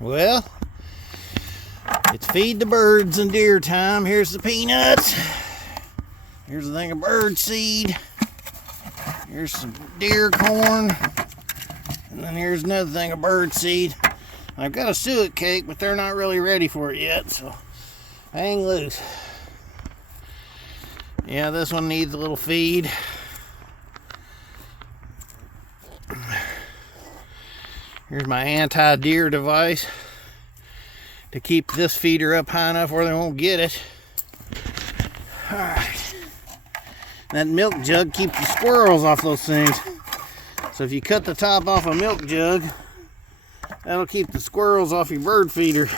Well, it's feed the birds and deer time. Here's the peanuts. Here's a thing of bird seed. Here's some deer corn. And then here's another thing of bird seed. I've got a suet cake, but they're not really ready for it yet, so hang loose. Yeah, this one needs a little feed. Here's my anti-deer device to keep this feeder up high enough where they won't get it. Alright. That milk jug keeps the squirrels off those things. So if you cut the top off a milk jug, that'll keep the squirrels off your bird feeder.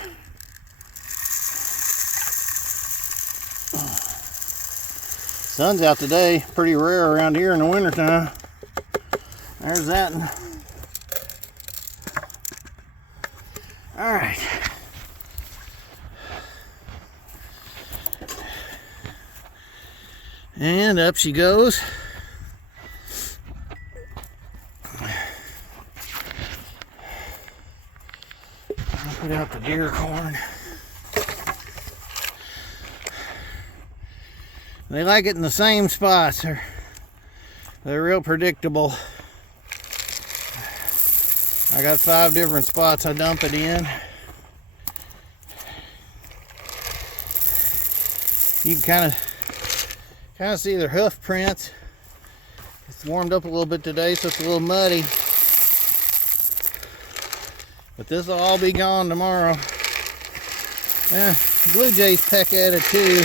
Sun's out today, pretty rare around here in the wintertime. There's that one. Alright. And up she goes. I'll put out the deer corn. They like it in the same spots. They're real predictable. I got 5 different spots I dump it in. You can kind of see their hoof prints. It's warmed up a little bit today, so it's a little muddy. But this will all be gone tomorrow. Blue jays peck at it too.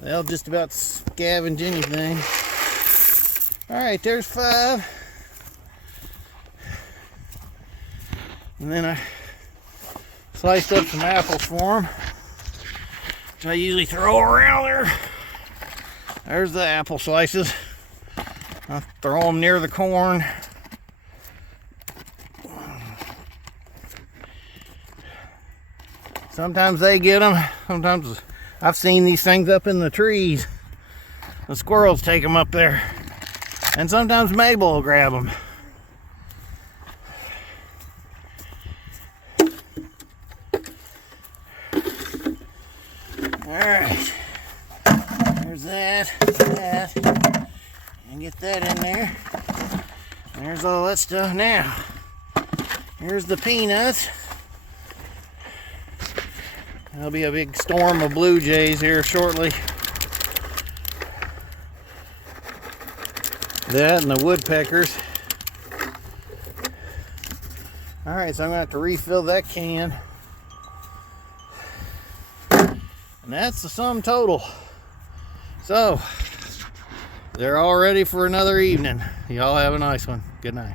They'll just about scavenge anything. Alright, there's 5. And then I sliced up some apples for them, which I usually throw around there. There's the apple slices. I throw them near the corn. Sometimes they get them. Sometimes I've seen these things up in the trees. The squirrels take them up there. And sometimes Mabel will grab them. Alright. There's that. And get that in there. There's all that stuff. Now, here's the peanuts. There'll be a big storm of blue jays here shortly. That and the woodpeckers. Alright, so I'm going to have to refill that can. And that's the sum total. So, they're all ready for another evening. Y'all have a nice one. Good night.